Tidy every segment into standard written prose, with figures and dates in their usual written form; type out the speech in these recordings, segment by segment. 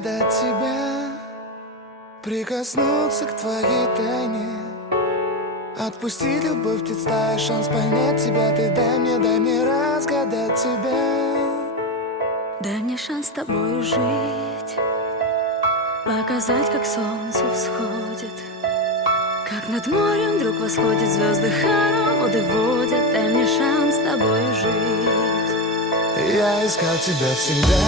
разгадать тебя, прикоснуться к твоей тайне, отпустить любовь, представь шанс понять тебя. Ты дай мне разгадать тебя. Дай мне шанс с тобою жить, показать, как солнце всходит, как над морем вдруг восходят звезды, хороводы водят. Дай мне шанс с тобою жить. Я искал тебя всегда,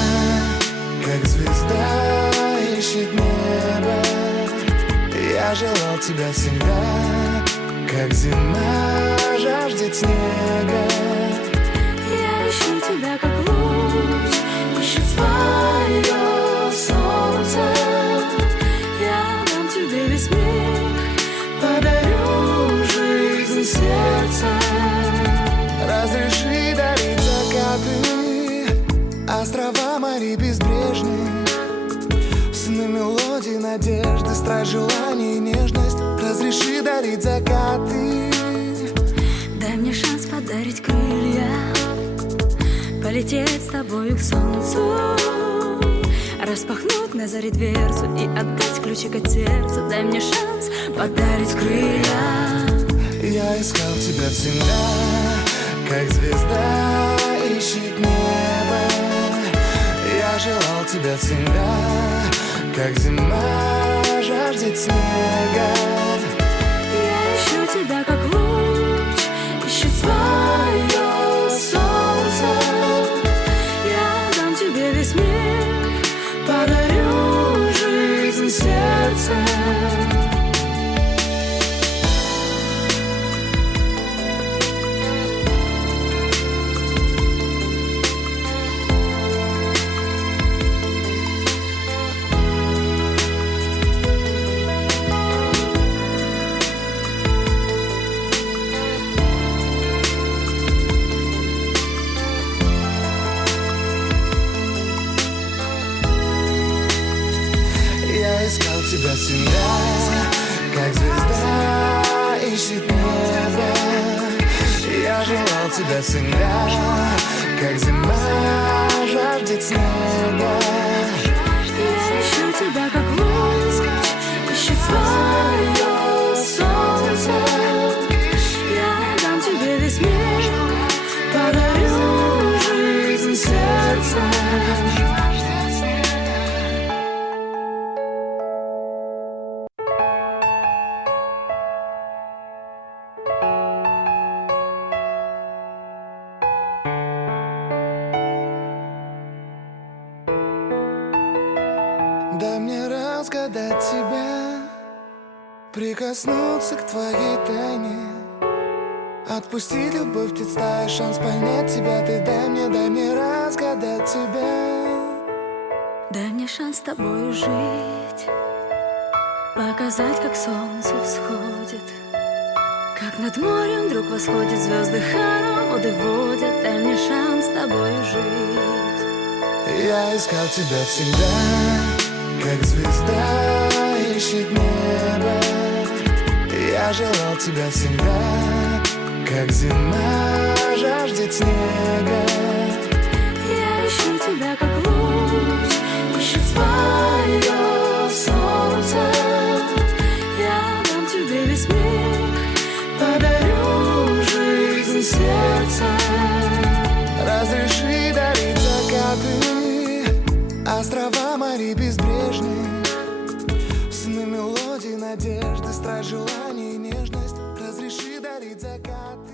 как звезда ищет небо. Я желал тебя всегда, как зима жаждет снега. Я ищу тебя, как луч ищет свое солнце. Я дам тебе весь мир, подарю жизнь сердца. Разреши дарить закаты, острова, моря безбрежные, сны, мелодии, надежды, страсть, желание и нежность. Разреши дарить закаты. дай мне шанс подарить крылья, полететь с тобою к солнцу, распахнуть на заре дверцу и отдать ключик от сердца. Дай мне шанс подарить крылья. Я искал тебя всегда, как звезда ищет небо. Я желал тебя всегда, как зима жаждет снега. Я ищу тебя, как луч ищет свое солнце. Я дам тебе весь мир, подарю жизнь сердца. Я искал тебя всегда, как звезда ищет небо. Я желал тебя всегда, как зима жаждет снега. я ищу тебя, как луч ищет свое солнце. Я дам тебе весь мир, подарю жизнь сердца. Дай мне разгадать тебя, прикоснуться к твоей тайне, отпустить любовь, представь шанс понять тебя. Ты дай мне разгадать тебя. дай мне шанс с тобою жить, показать, как солнце всходит, как над морем вдруг восходят звезды, хороводы водят. Дай мне шанс с тобою жить. Я искал тебя всегда, как звезда ищет небо. Я желал тебя всегда, как зима жаждет снега. Я ищу тебя, как луч ищет свое солнце. Я дам тебе весь мир, подарю жизнь сердца. Разреши дарить закаты, острова, моря безбрежные, сны, мелодии, надежды, страсть, желание и нежность. Разреши дарить закаты.